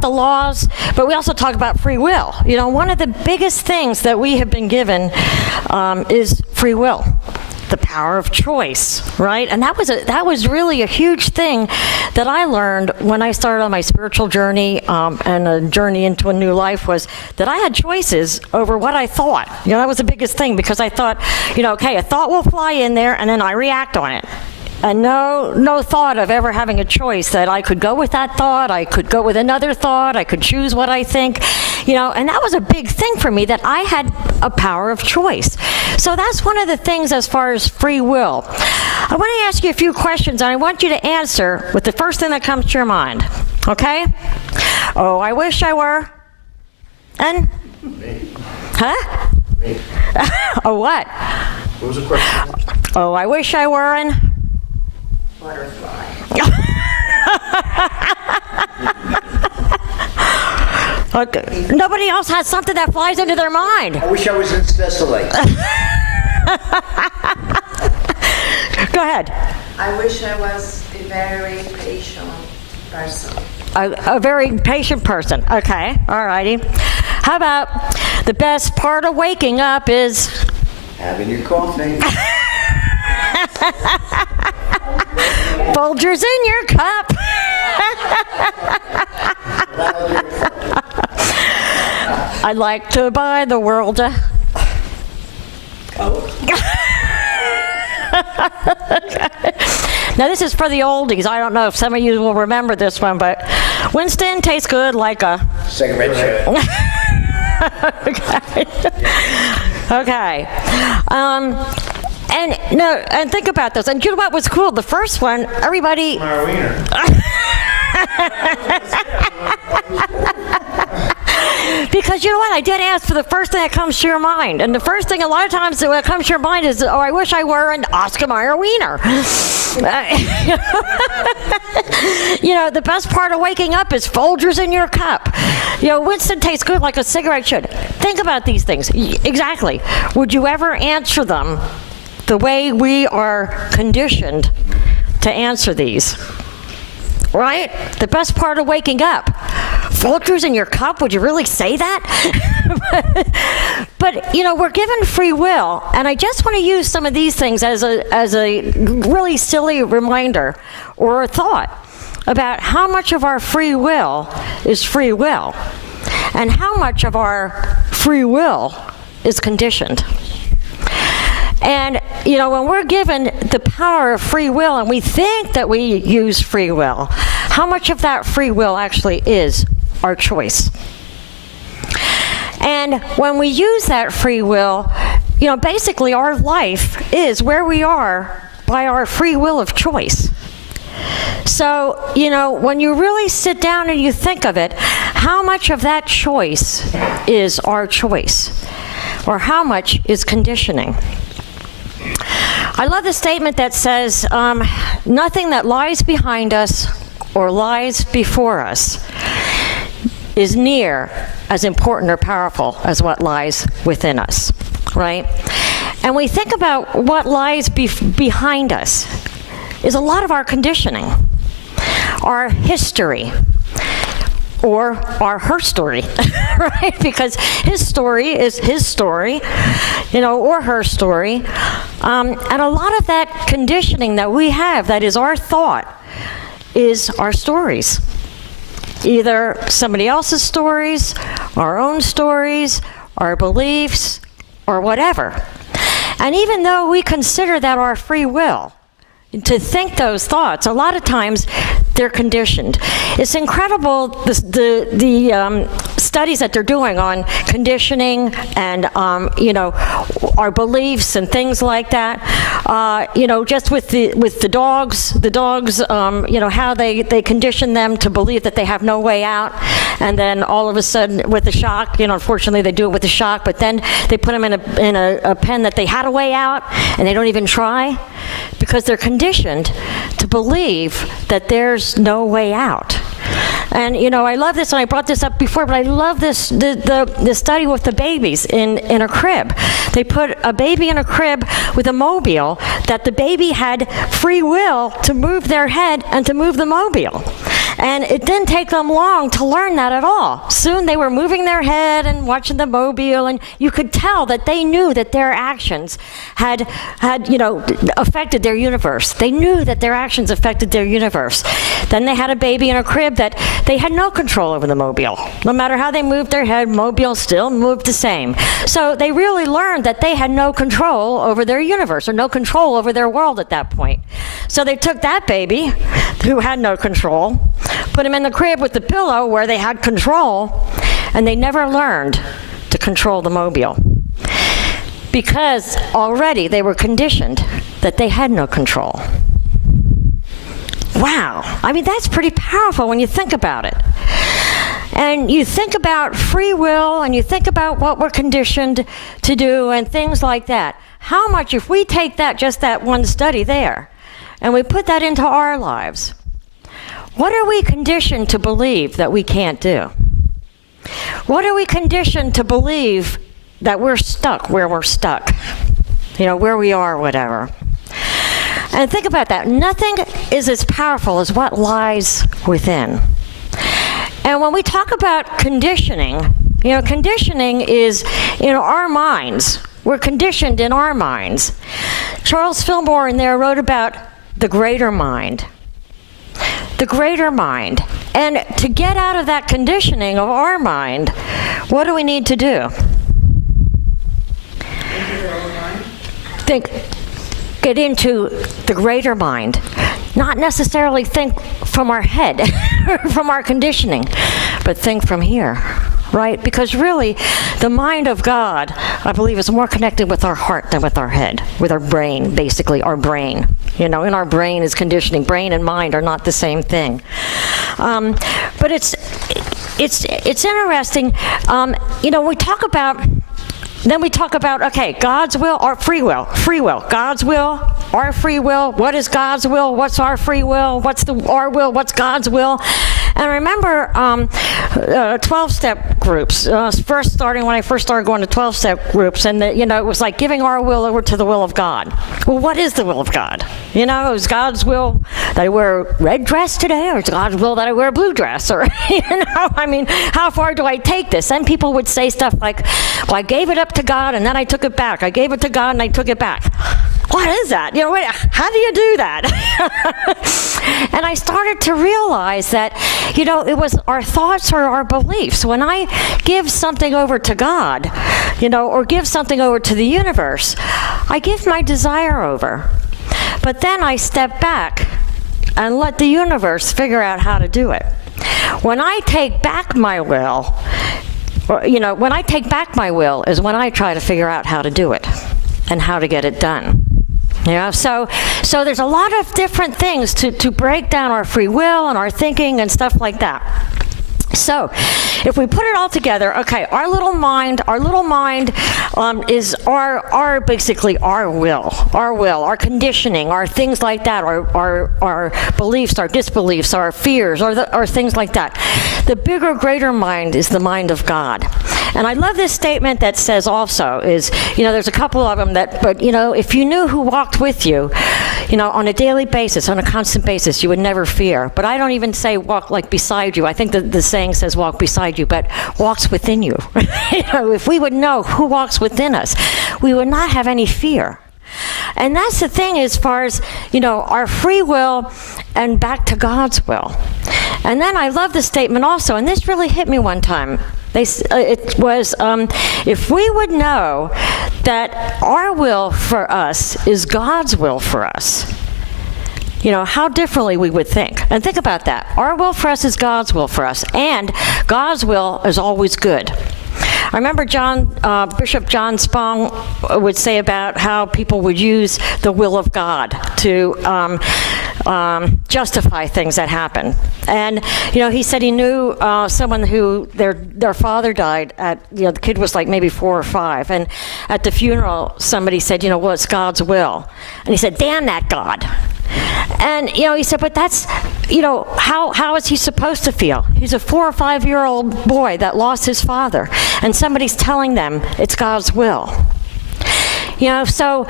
about the laws, but we also talk about free will. You know, one of the biggest things that we have been given is free will. The power of choice, right? And that was really a huge thing that I learned when I started on my spiritual journey and a journey into a new life, was that I had choices over what I thought. You know, that was the biggest thing, because I thought, you know, okay, a thought will fly in there and then I react on it. And no thought of ever having a choice that I could go with that thought, I could go with another thought, I could choose what I think, you know, and that was a big thing for me, that I had a power of choice. So that's one of the things as far as free will. I want to ask you a few questions, and I want you to answer with the first thing that comes to your mind, okay? Oh, I wish I were. And? Me. Huh? Me. Oh, what? What was the question? Oh, I wish I were in. Butterfly. Okay. Nobody else has something that flies into their mind. I wish I was in Sicily. Go ahead. I wish I was a very patient person. A very patient person. Okay, all righty. How about the best part of waking up is? Having your coffee. Folgers in your cup. I'd like to buy the world. Now this is for the oldies. I don't know if some of you will remember this one, but Winston tastes good like a Cigarette shit. Okay. Okay. And think about this. And you know what was cool? The first one, everybody. My wiener. Because you know what? I did ask for the first thing that comes to your mind. And the first thing a lot of times that comes to your mind is, oh, I wish I were an Oscar Mayer wiener. You know, the best part of waking up is Folgers in your cup. You know, Winston tastes good like a cigarette should. Think about these things. Exactly. Would you ever answer them the way we are conditioned to answer these? Right? The best part of waking up. Folgers in your cup? Would you really say that? But you know, we're given free will, and I just want to use some of these things as a really silly reminder or a thought about how much of our free will is free will, and how much of our free will is conditioned. And, you know, when we're given the power of free will and we think that we use free will, how much of that free will actually is our choice? And when we use that free will, you know, basically our life is where we are by our free will of choice. So, you know, when you really sit down and you think of it, how much of that choice is our choice? Or how much is conditioning? I love the statement that says, nothing that lies behind us or lies before us is near as important or powerful as what lies within us, right? And we think about what lies behind us is a lot of our conditioning, our history, or her story, right? Because his story is his story, you know, or her story. And a lot of that conditioning that we have, that is our thought, is our stories. Either somebody else's stories, our own stories, our beliefs, or whatever. And even though we consider that our free will, to think those thoughts, a lot of times they're conditioned. It's incredible the studies that they're doing on conditioning and you know, our beliefs and things like that. You know, just with the dogs, you know, how they condition them to believe that they have no way out, and then all of a sudden with the shock, you know, unfortunately they do it with the shock, but then they put them in a pen that they had a way out, and they don't even try, because they're conditioned to believe that there's no way out. And you know, I love this, and I brought this up before, but I love this, the study with the babies in a crib. They put a baby in a crib with a mobile that the baby had free will to move their head and to move the mobile. And it didn't take them long to learn that at all. Soon they were moving their head and watching the mobile, and you could tell that they knew that their actions had affected their universe. They knew that their actions affected their universe. Then they had a baby in a crib that they had no control over the mobile. No matter how they moved their head, mobile still moved the same. So they really learned that they had no control over their universe, or no control over their world at that point. So they took that baby, who had no control, put him in the crib with the pillow where they had control, and they never learned to control the mobile. Because already they were conditioned that they had no control. Wow. I mean, that's pretty powerful when you think about it. And you think about free will, and you think about what we're conditioned to do and things like that. How much, if we take that, just that one study there, and we put that into our lives, what are we conditioned to believe that we can't do? What are we conditioned to believe that we're stuck where we're stuck? Where we are, whatever. And think about that. Nothing is as powerful as what lies within. And when we talk about conditioning, conditioning is in our minds. We're conditioned in our minds. Charles Fillmore in there wrote about the greater mind. The greater mind. And to get out of that conditioning of our mind, what do we need to do? Get into the greater mind. Not necessarily think from our head, from our conditioning, but think from here, right? Because really, the mind of God, I believe, is more connected with our heart than with our head, with our brain, basically, our brain. In our brain is conditioning. Brain and mind are not the same thing. But it's interesting. We talk about, okay, God's will or free will. Free will. God's will, our free will. What is God's will? What's our free will? What's our will? What's God's will? And I remember 12-step groups, first starting when I first started going to 12-step groups, and it was like giving our will over to the will of God. Well, what is the will of God? Is God's will that I wear a red dress today, or is God's will that I wear a blue dress? Or, how far do I take this? And people would say stuff like, well, I gave it up to God, and then I took it back. I gave it to God, and I took it back. What is that? How do you do that? And I started to realize that, it was our thoughts or our beliefs. When I give something over to God, or give something over to the universe, I give my desire over. But then I step back and let the universe figure out how to do it. When I take back my will, when I take back my will is when I try to figure out how to do it and how to get it done. So there's a lot of different things to break down our free will and our thinking and stuff like that. So, if we put it all together, okay, our little mind is our basically our will, our conditioning, our things like that, our beliefs, our disbeliefs, our fears, or things like that. The bigger, greater mind is the mind of God. And I love this statement that says also is, there's a couple of them but if you knew who walked with you, on a daily basis, on a constant basis, you would never fear. But I don't even say walk like beside you. I think the saying says walk beside you, but walks within you. If we would know who walks within us, we would not have any fear. And that's the thing as far as, our free will and back to God's will. And then I love the statement also, and this really hit me one time. It was, if we would know that our will for us is God's will for us, how differently we would think. And think about that. Our will for us is God's will for us, and God's will is always good. I remember Bishop John Spong would say about how people would use the will of God to justify things that happen. And, he said he knew someone who their father died at, the kid was like maybe 4 or 5. And at the funeral, somebody said, well, it's God's will. And he said, damn that God. And, he said, but that's, how is he supposed to feel? He's a 4 or 5-year-old boy that lost his father, and somebody's telling them it's God's will. So,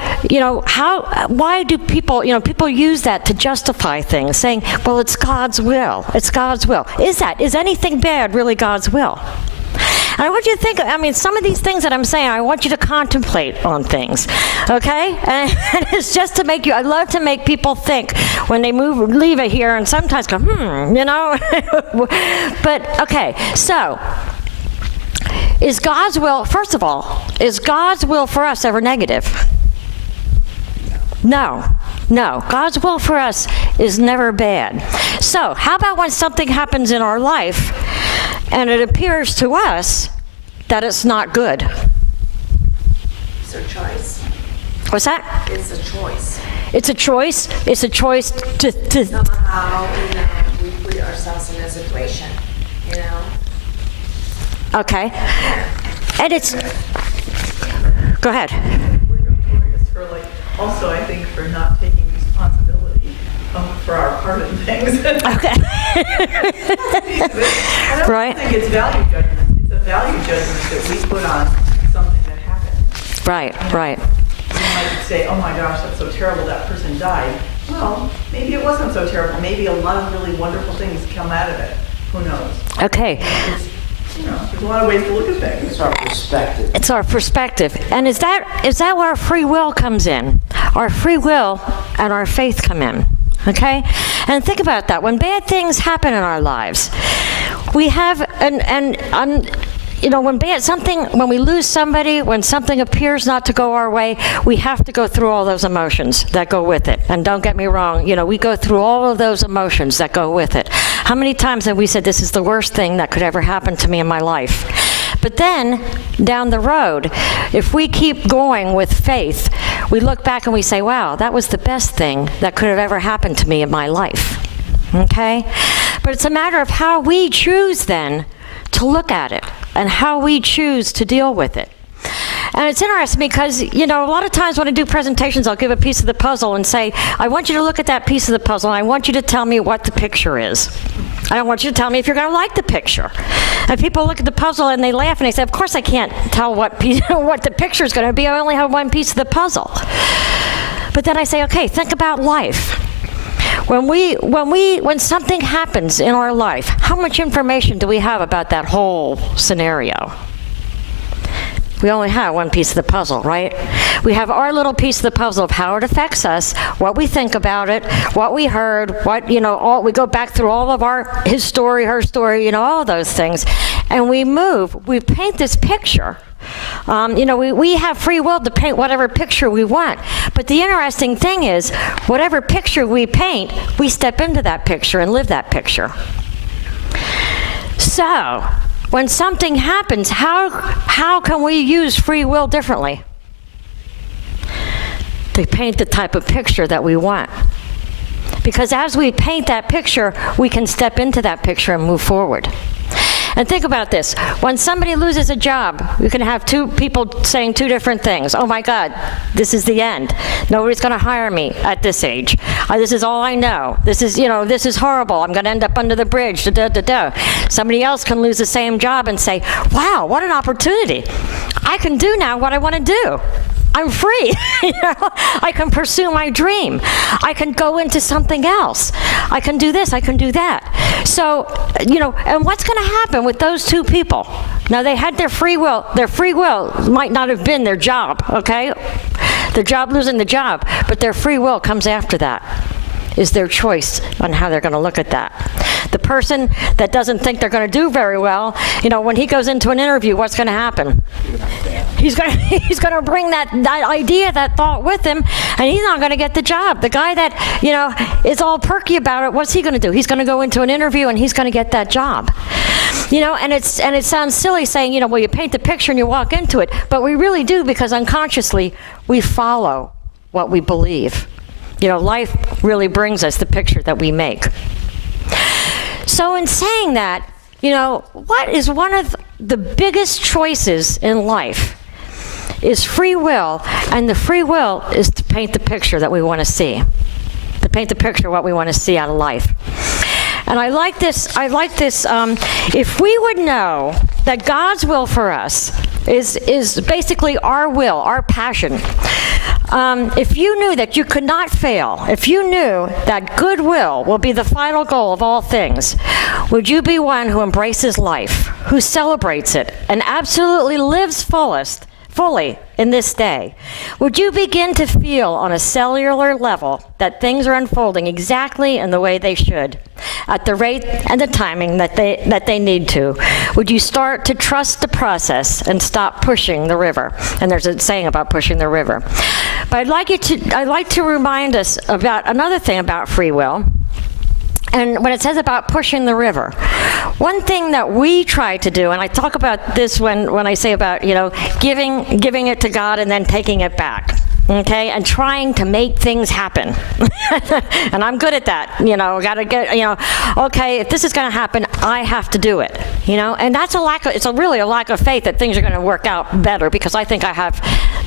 why do people, people use that to justify things, saying, well, it's God's will. It's God's will. Is anything bad really God's will? And I want you to think, some of these things that I'm saying, I want you to contemplate on things, okay? And it's just to make I love to make people think when they leave it here and sometimes go, But, okay, so, is God's will, first of all, is God's will for us ever negative? No. God's will for us is never bad. So, how about when something happens in our life and it appears to us that it's not good? It's a choice. What's that? It's a choice. It's a choice. It's a choice to Somehow, we put ourselves in a situation, okay. And it's, go ahead. We're notorious for also I think for not taking responsibility for our part in things. Okay. I don't Right. think it's value judgment. It's a value judgment that we put on something that happened. Right. You might say, oh my gosh, that's so terrible, that person died. Well, maybe it wasn't so terrible. Maybe a lot of really wonderful things come out of it. Who knows? Okay. There's a lot of ways to look at things. It's our perspective. It's our perspective. And is that where our free will comes in? Our free will and our faith come in. Okay? And think about that. When bad things happen in our lives, we have when we lose somebody, when something appears not to go our way, we have to go through all those emotions that go with it. And don't get me wrong, we go through all of those emotions that go with it. How many times have we said, this is the worst thing that could ever happen to me in my life? But then, down the road, if we keep going with faith, we look back and we say, wow, that was the best thing that could have ever happened to me in my life. Okay? But it's a matter of how we choose then to look at it and how we choose to deal with it. And it's interesting because, a lot of times when I do presentations, I'll give a piece of the puzzle and say, I want you to look at that piece of the puzzle and I want you to tell me what the picture is. I don't want you to tell me if you're going to like the picture. And people look at the puzzle and they laugh and they say, of course I can't tell what the picture is going to be. I only have one piece of the puzzle. But then I say, okay, think about life. When something happens in our life, how much information do we have about that whole scenario? We only have one piece of the puzzle, right? We have our little piece of the puzzle of how it affects us, what we think about it, what we heard, we go back through all of his story, her story, all those things, and we paint this picture. We have free will to paint whatever picture we want. But the interesting thing is, whatever picture we paint, we step into that picture and live that picture. So, when something happens, how can we use free will differently? To paint the type of picture that we want. Because as we paint that picture, we can step into that picture and move forward. And think about this. When somebody loses a job, you can have two people saying two different things. Oh my God, this is the end. Nobody's going to hire me at this age. This is all I know. This is horrible. I'm going to end up under the bridge. Somebody else can lose the same job and say, wow, what an opportunity. I can do now what I want to do. I'm free. I can pursue my dream. I can go into something else. I can do this. I can do that. So, and what's going to happen with those two people? Now, they had their free will. Their free will might not have been their job, okay? Losing the job, but their free will comes after that. Is their choice on how they're going to look at that. The person that doesn't think they're going to do very well, when he goes into an interview, what's going to happen? He's going to bring that idea, that thought with him, and he's not going to get the job. The guy that, is all perky about it, what's he going to do? He's going to go into an interview and he's going to get that job. And it sounds silly saying, well, you paint the picture and you walk into it, but we really do, because unconsciously we follow what we believe. Life really brings us the picture that we make. So in saying that, what is one of the biggest choices in life is free will, and the free will is to paint the picture that we want to see. To paint the picture of what we want to see out of life. And I like this, if we would know that God's will for us is basically our will, our passion. If you knew that you could not fail, if you knew that goodwill will be the final goal of all things, would you be one who embraces life, who celebrates it, and absolutely lives fully in this day? Would you begin to feel on a cellular level that things are unfolding exactly in the way they should, at the rate and the timing that they need to? Would you start to trust the process and stop pushing the river? And there's a saying about pushing the river. But I'd like to remind us about another thing about free will. And when it says about pushing the river, one thing that we try to do, and I talk about this when I say about, giving it to God and then taking it back, okay, and trying to make things happen. And I'm good at that, gotta get, okay, if this is gonna happen, I have to do it, and that's it's really a lack of faith that things are gonna work out better, because I think I have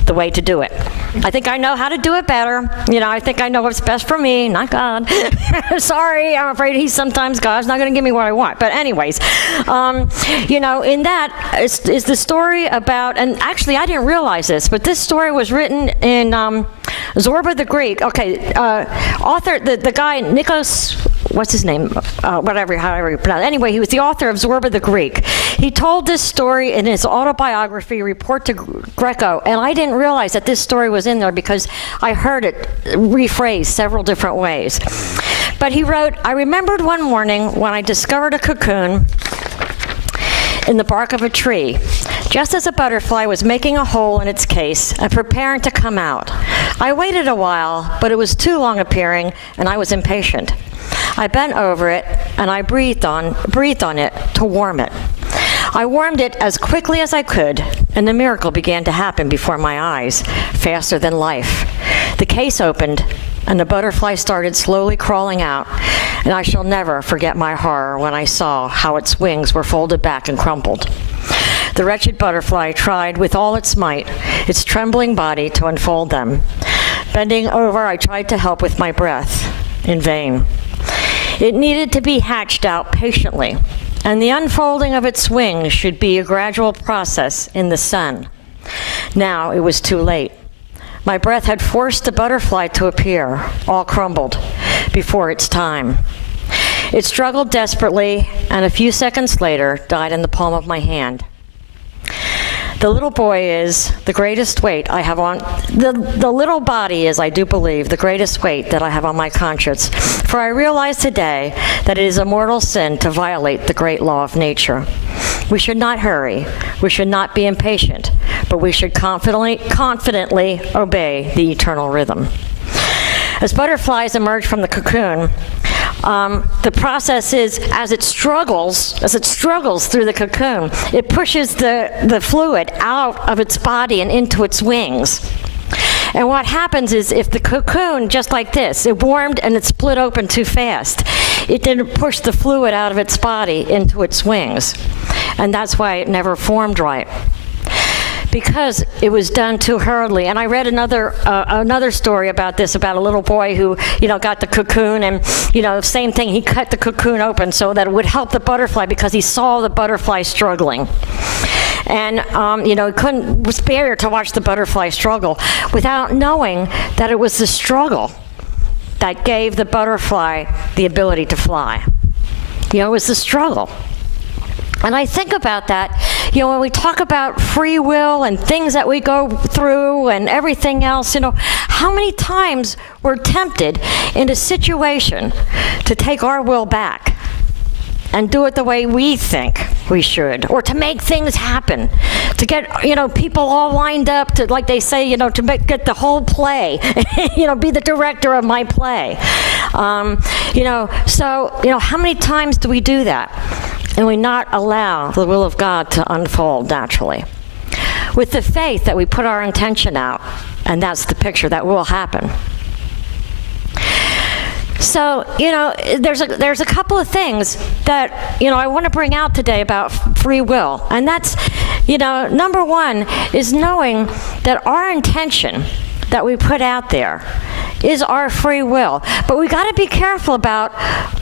the way to do it. I think I know how to do it better. I think I know what's best for me, not God. Sorry, I'm afraid God's not going to give me what I want. But anyways, in that is the story about, and actually I didn't realize this, but this story was written in Zorba the Greek. Okay, author, the guy, Nikos, what's his name? However you pronounce it. Anyway, he was the author of Zorba the Greek. He told this story in his autobiography, Report to Greco, and I didn't realize that this story was in there because I heard it rephrased several different ways. But he wrote, I remembered one morning when I discovered a cocoon in the bark of a tree, just as a butterfly was making a hole in its case and preparing to come out. I waited a while, but it was too long appearing, and I was impatient. I bent over it, and I breathed on it to warm it. I warmed it as quickly as I could, and the miracle began to happen before my eyes, faster than life. The case opened, and the butterfly started slowly crawling out, and I shall never forget my horror when I saw how its wings were folded back and crumpled. The wretched butterfly tried with all its might, its trembling body, to unfold them. Bending over, I tried to help with my breath. In vain. It needed to be hatched out patiently, and the unfolding of its wings should be a gradual process in the sun. Now it was too late. My breath had forced the butterfly to appear, all crumbled, before its time. It struggled desperately, and a few seconds later died in the palm of my hand. The little boy is the greatest weight I have on, the little body is, I do believe, the greatest weight that I have on my conscience. For I realize today that it is a mortal sin to violate the great law of nature. We should not hurry, we should not be impatient, but we should confidently obey the eternal rhythm. As butterflies emerge from the cocoon, the process is, as it struggles through the cocoon, it pushes the fluid out of its body and into its wings. And what happens is, if the cocoon, just like this, it warmed and it split open too fast, it didn't push the fluid out of its body into its wings. And that's why it never formed right, because it was done too hurriedly. And I read another story about this, about a little boy who, got the cocoon, and, same thing, he cut the cocoon open so that it would help the butterfly, because he saw the butterfly struggling. And, he was bear to watch the butterfly struggle without knowing that it was the struggle that gave the butterfly the ability to fly. It was the struggle. And I think about that, when we talk about free will and things that we go through and everything else, how many times we're tempted in a situation to take our will back and do it the way we think we should, or to make things happen, to get, people all lined up to, like they say, to get the whole play, be the director of my play. So, how many times do we do that? And we not allow the will of God to unfold naturally. With the faith that we put our intention out, and that's the picture that will happen. So, there's a couple of things that, I want to bring out today about free will. And that's, number one is knowing that our intention, that we put out there is our free will. But we got to be careful about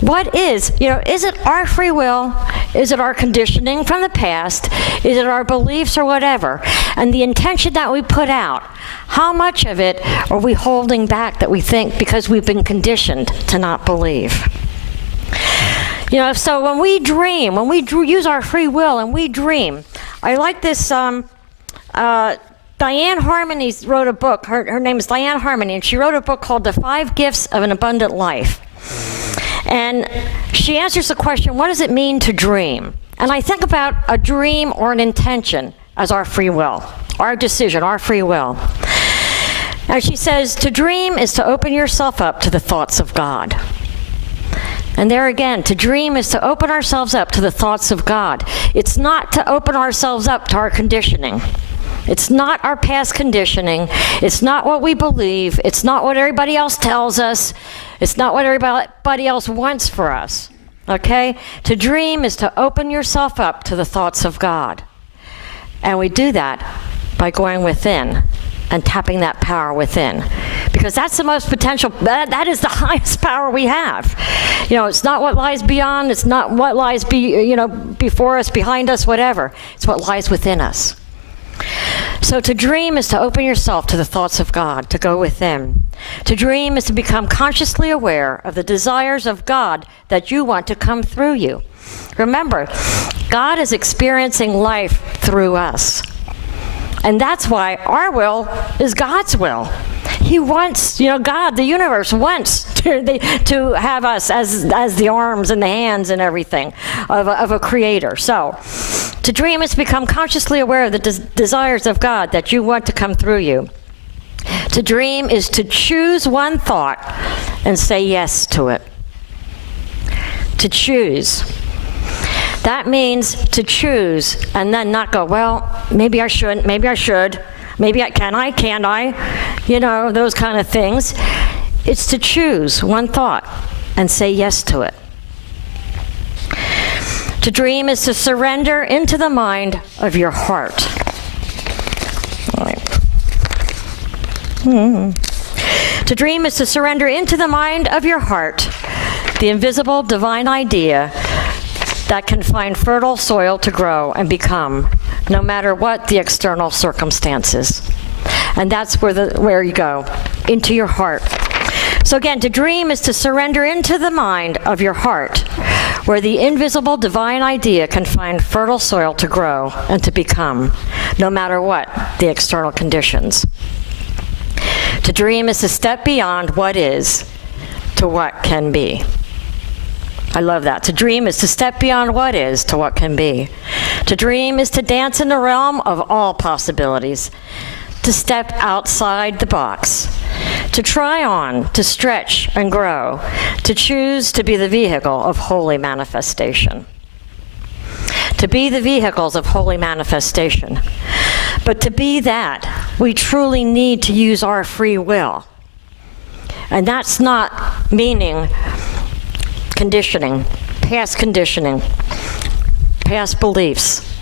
what is it our free will? Is it our conditioning from the past? Is it our beliefs or whatever? And the intention that we put out, how much of it are we holding back that we think because we've been conditioned to not believe? So when we dream, when we use our free will and we dream, I like this, Diane Harmony wrote a book. Her name is Diane Harmony, and she wrote a book called The 5 Gifts of an Abundant Life. And she answers the question, what does it mean to dream? And I think about a dream or an intention as our free will, our decision, our free will. And she says, to dream is to open yourself up to the thoughts of God. And there again, to dream is to open ourselves up to the thoughts of God. It's not to open ourselves up to our conditioning. It's not our past conditioning. It's not what we believe. It's not what everybody else tells us. It's not what everybody else wants for us. Okay? To dream is to open yourself up to the thoughts of God. And we do that by going within and tapping that power within. Because that's the most potential, that is the highest power we have. It's not what lies beyond, it's not what lies before us, behind us, whatever. It's what lies within us. So to dream is to open yourself to the thoughts of God, to go within. To dream is to become consciously aware of the desires of God that you want to come through you. Remember, God is experiencing life through us. And that's why our will is God's will. He wants, God, the universe wants to have us as the arms and the hands and everything of a creator. So, to dream is to become consciously aware of the desires of God that you want to come through you. To dream is to choose one thought and say yes to it. To choose. That means to choose and then not go, well, maybe I shouldn't, maybe I should, maybe can't I, those kind of things. It's to choose one thought and say yes to it. To dream is to surrender into the mind of your heart. All right. To dream is to surrender into the mind of your heart the invisible divine idea that can find fertile soil to grow and become, no matter what the external circumstances. And that's where you go, into your heart. So again, to dream is to surrender into the mind of your heart, where the invisible divine idea can find fertile soil to grow and to become, no matter what the external conditions. To dream is to step beyond what is to what can be. I love that. To dream is to step beyond what is to what can be. To dream is to dance in the realm of all possibilities. To step outside the box. To try on, to stretch and grow. To choose to be the vehicle of holy manifestation. To be the vehicles of holy manifestation. But to be that, we truly need to use our free will. And that's not meaning conditioning, past beliefs,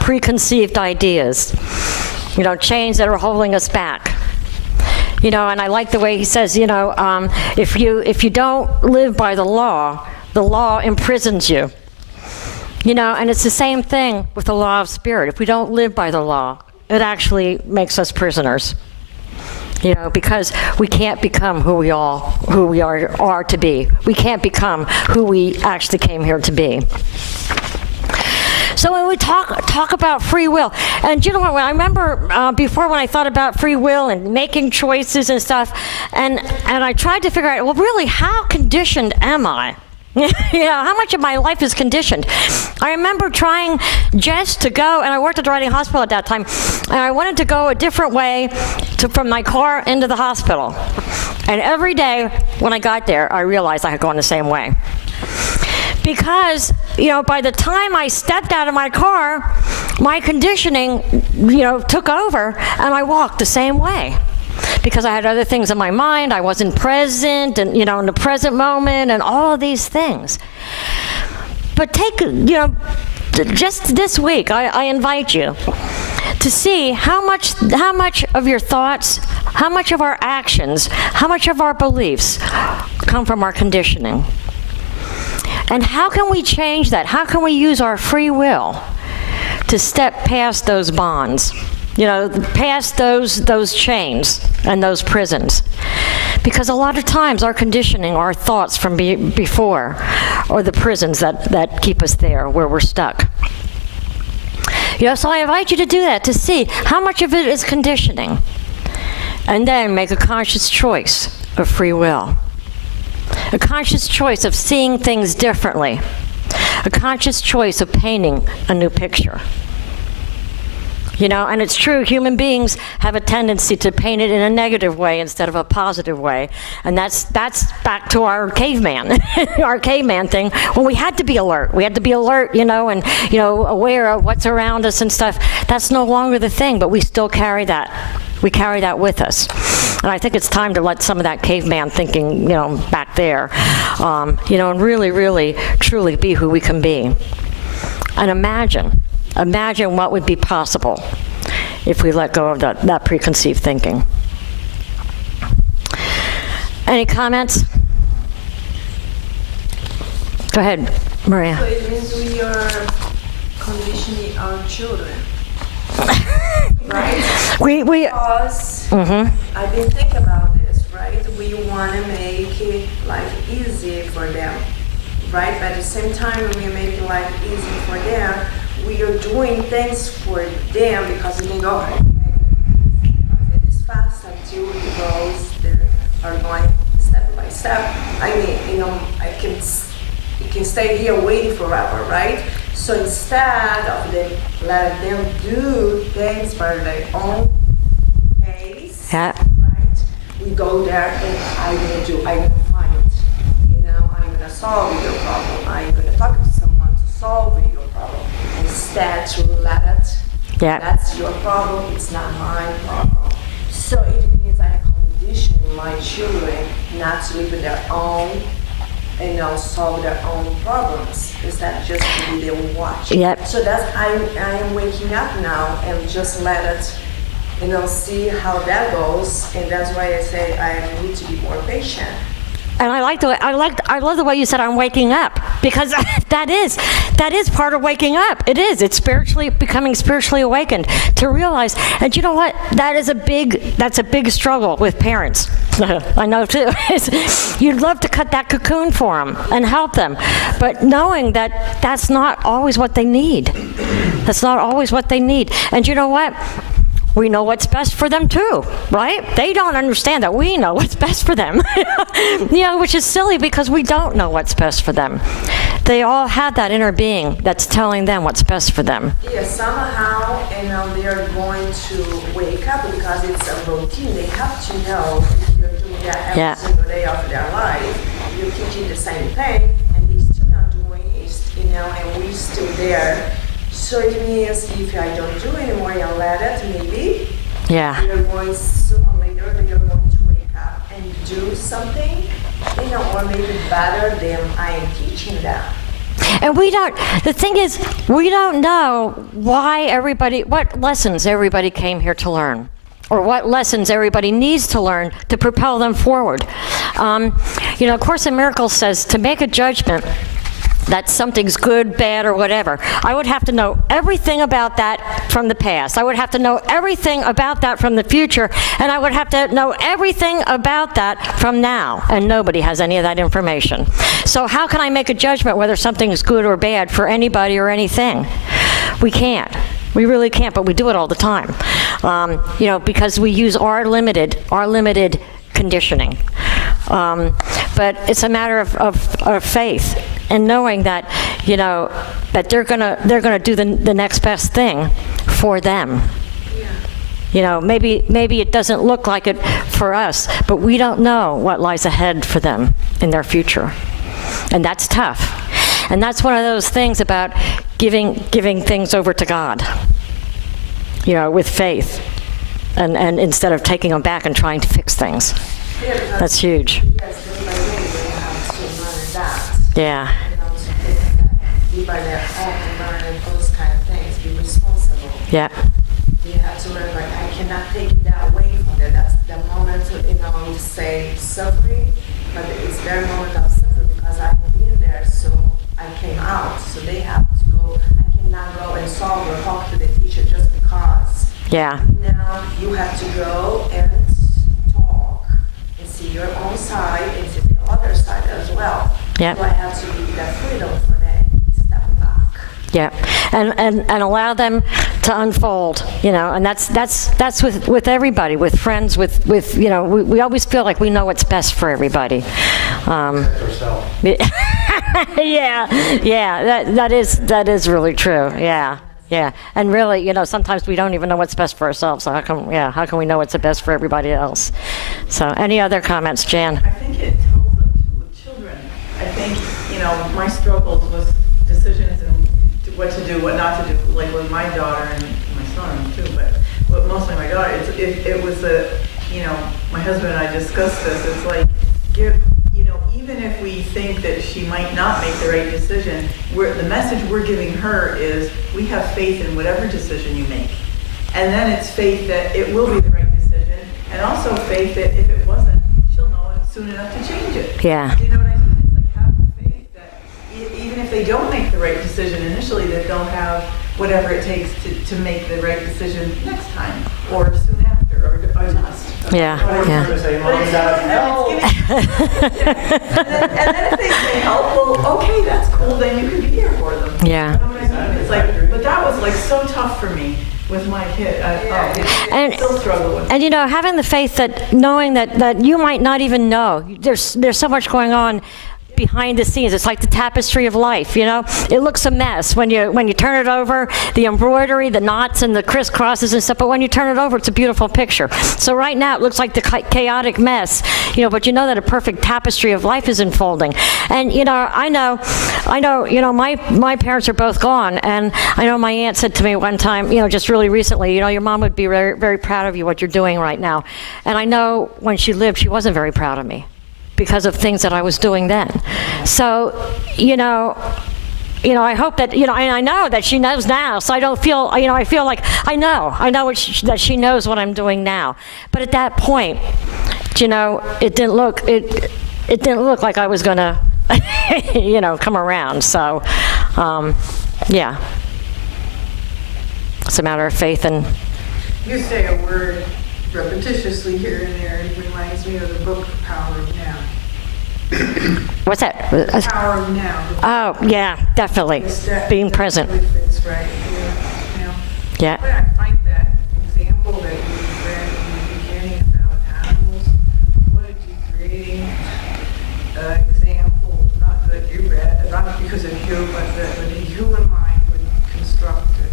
preconceived ideas, chains that are holding us back. And I like the way he says, if you don't live by the law imprisons you. And it's the same thing with the law of spirit. If we don't live by the law, it actually makes us prisoners. Because we can't become who we are to be. We can't become who we actually came here to be. So when we talk about free will, and I remember before when I thought about free will and making choices and stuff, and I tried to figure out, well, really, how conditioned am I? How much of my life is conditioned? I remember trying just to go, and I worked at the Riding Hospital at that time, and I wanted to go a different way from my car into the hospital. And every day when I got there, I realized I had gone the same way. Because, by the time I stepped out of my car, my conditioning, took over, and I walked the same way. Because I had other things in my mind, I wasn't present, and in the present moment, and all of these things. But just this week, I invite you to see how much of your thoughts, How much of our actions, how much of our beliefs come from our conditioning? And how can we change that? How can we use our free will to step past those bonds? You know, past those chains and those prisons. Because a lot of times our conditioning, our thoughts from before, are the prisons that keep us there, where we're stuck. You know, so I invite you to do that, to see how much of it is conditioning. And then make a conscious choice of free will. A conscious choice of seeing things differently. A conscious choice of painting a new picture. You know, and it's true, human beings have a tendency to paint it in a negative way instead of a positive way. And that's back to our caveman, our caveman thing, when we had to be alert. We had to be alert, you know, and, you know, aware of what's around us and stuff. That's no longer the thing, but we still carry that. We carry that with us. And I think it's time to let some of that caveman thinking, you know, back there, you know, and really, really, truly be who we can be. And imagine what would be possible if we let go of that preconceived thinking. Any comments? Go ahead, Maria. So it means we are conditioning our children, right? We Because I've been thinking about this, right? We want to make life easy for them, right? But at the same time, we make life easy for them. We are doing things for them because we think, oh, it is fast until it goes. They are going step by step. I mean, you know, you can stay here waiting forever, right? So instead of let them do things by their own pace, Yeah. right? We go there and I'm gonna find, you know, I'm gonna solve your problem. I'm gonna talk to someone to solve your problem. Instead to let it, Yeah. that's your problem, it's not my problem. So it means I condition my children not to live their own, you know, solve their own problems. Instead just to be there and watch. Yep. So that's, I am waking up now and just let it, you know, see how that goes. And that's why I say I need to be more patient. And I love the way you said I'm waking up, because that is part of waking up. It is. It's becoming spiritually awakened to realize. And you know what? That's a big struggle with parents. I know too. You'd love to cut that cocoon for them and help them, but knowing that that's not always what they need. That's not always what they need. And you know what? We know what's best for them too, right? They don't understand that we know what's best for them. You know, which is silly because we don't know what's best for them. They all have that inner being that's telling them what's best for them. Yeah, somehow, you know, they are going to wake up because it's a routine. They have to know if you're doing that every single day of their life. You're teaching the same thing, and they're still not doing it, you know, and we're still there. So it means if I don't do anymore, I'll let it, maybe. Yeah. They're going sooner or later, they're going to wake up and do something, you know, or maybe better than I am teaching them. And the thing is, we don't know what lessons everybody came here to learn, or what lessons everybody needs to learn to propel them forward. You know, Course in Miracles says to make a judgment that something's good, bad, or whatever, I would have to know everything about that from the past. I would have to know everything about that from the future, and I would have to know everything about that from now, and nobody has any of that information. So how can I make a judgment whether something is good or bad for anybody or anything? We can't. We really can't, but we do it all the time. You know, because we use our limited conditioning. But it's a matter of faith and knowing that, you know, that they're gonna do the next best thing for them. Yeah. You know, maybe it doesn't look like it for us, but we don't know what lies ahead for them in their future, and that's tough. And that's one of those things about giving things over to God. You know, with faith, and instead of taking them back and trying to fix things. Yeah, That's huge. yes, day by day they have to learn that. Yeah. You know, to take that, be by their own, learn those kind of things, be responsible. Yeah. they have to learn, like, I cannot take that away from them. That's the moment, we say suffering, but it's their moment of suffering because I've been there, so I came out. So they have to go, I cannot go and solve or talk to the teacher just because. Yeah. Now you have to go and talk and see your own side and see the other side as well. Yep. So I have to give that freedom for them, step back. Yeah, and allow them to unfold, and that's with everybody, with friends, with we always feel like we know what's best for everybody. Herself. Yeah, that is really true. Yeah, and really, sometimes we don't even know what's best for ourselves. So how can we know what's the best for everybody else? So, any other comments, Jan? I think it tells them too with children. I think, my struggles with decisions and what to do, what not to do, like with my daughter and my son too, but mostly my daughter, it was my husband and I discussed this, it's like, even if we think that she might not make the right decision, the message we're giving her is, we have faith in whatever decision you make. And then it's faith that it will be the right decision, and also faith that if it wasn't, she'll know it soon enough to change it. Yeah. Do you know what I mean? It's like, have the faith that even if they don't make the right decision initially, that they'll have whatever it takes to make the right decision next time, or soon after, or just. Yeah. Say, Mom and Dad, no. And then if they say help, well, okay, that's cool, then you can be here for them. Yeah. You know what I mean? It's like, but that was like so tough for me with my kid. I still struggle with it. And having the faith that knowing that you might not even know, there's so much going on behind the scenes. It's like the tapestry of life, It looks a mess when you turn it over, the embroidery, the knots and the crisscrosses and stuff, but when you turn it over, it's a beautiful picture. So right now it looks like the chaotic mess, but that a perfect tapestry of life is unfolding. And I know, my parents are both gone, and I know my aunt said to me one time, just really recently, your mom would be very, very proud of you, what you're doing right now. And I know when she lived, she wasn't very proud of me, because of things that I was doing then. So, I hope that, and I know that she knows now, so I don't feel, I feel like I know that she knows what I'm doing now. But at that point, it didn't look like I was gonna, come around. So, yeah. It's a matter of faith and. You say a word repetitiously here and there. It reminds me of the book The Power of Now. What's that? The Power of Now. Oh, yeah, definitely. Being present. Really fits right here now. Yeah. But I find that example that you read in the beginning about animals, what a degrading example, not that you read, not because of you, but that the human mind would construct to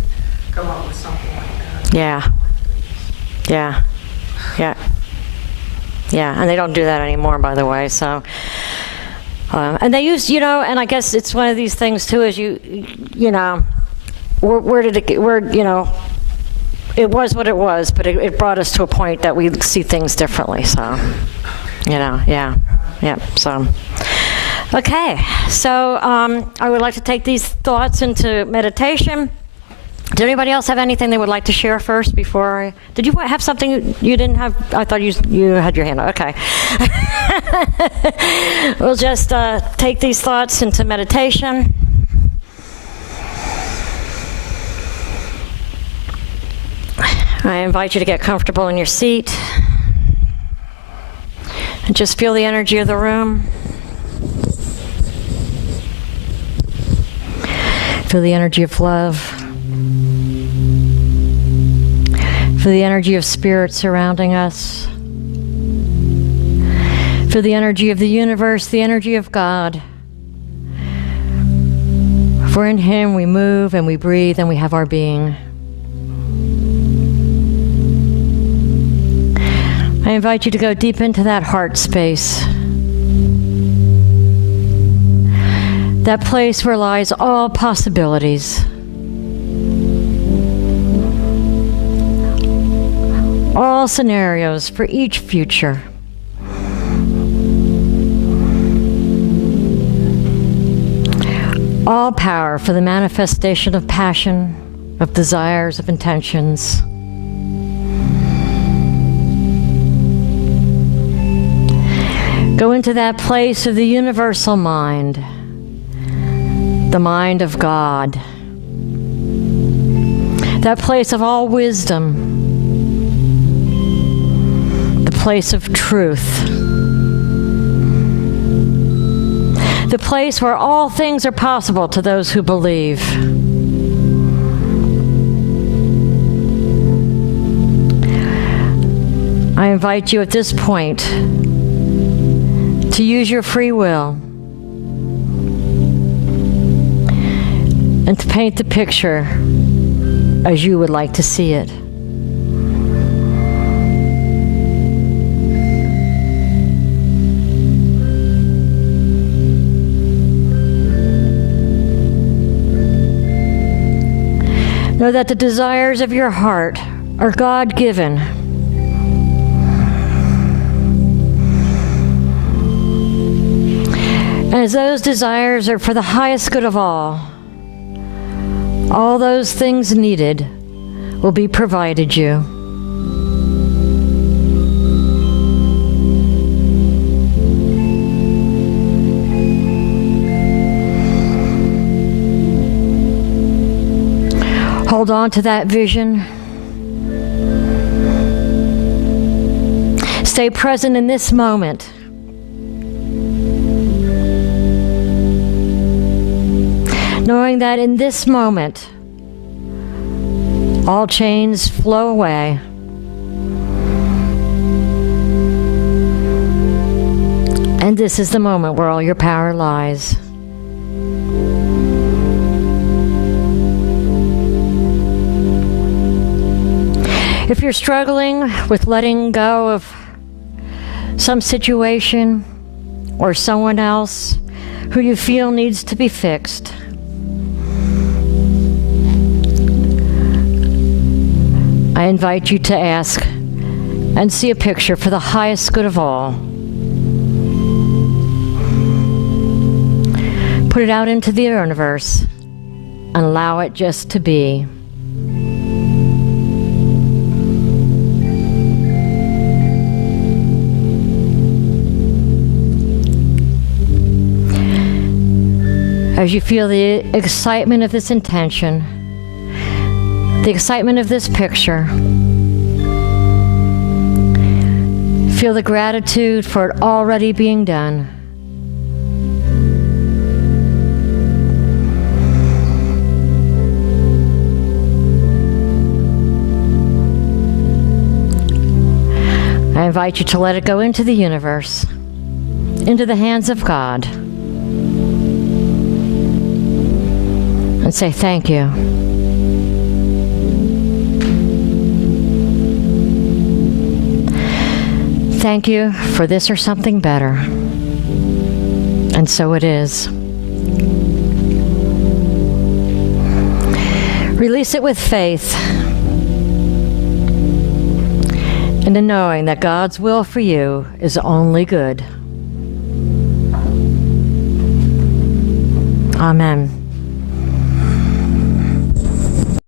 come up with something like that. Yeah. Yeah. And they don't do that anymore, by the way. So, and they use, and I guess it's one of these things too. Is where did it get? It was what it was, but it brought us to a point that we see things differently. So, yeah. So, okay. So, I would like to take these thoughts into meditation. Did anybody else have anything they would like to share first before did you have something you didn't have? I thought you had your hand up. Okay. We'll just take these thoughts into meditation. I invite you to get comfortable in your seat and just feel the energy of the room. Feel the energy of love. Feel the energy of spirit surrounding us. Feel the energy of the universe, the energy of God. For in Him we move and we breathe and we have our being. I invite you to go deep into that heart space. That place where lies all possibilities. All scenarios for each future. All power for the manifestation of passion, of desires, of intentions. Go into that place of the universal mind, the mind of God, that place of all wisdom, the place of truth, the place where all things are possible to those who believe. I invite you at this point to use your free will and to paint the picture as you would like to see it. Know that the desires of your heart are God-given. And as those desires are for the highest good of all those things needed will be provided you. Hold on to that vision. Stay present in this moment. Knowing that in this moment, all chains flow away. And this is the moment where all your power lies. If you're struggling with letting go of some situation or someone else who you feel needs to be fixed, I invite you to ask and see a picture for the highest good of all. Put it out into the universe and allow it just to be. As you feel the excitement of this intention, the excitement of this picture, feel the gratitude for it already being done. I invite you to let it go into the universe, into the hands of God, and say thank you. Thank you for this or something better. And so it is. Release it with faith and in knowing that God's will for you is only good. Amen.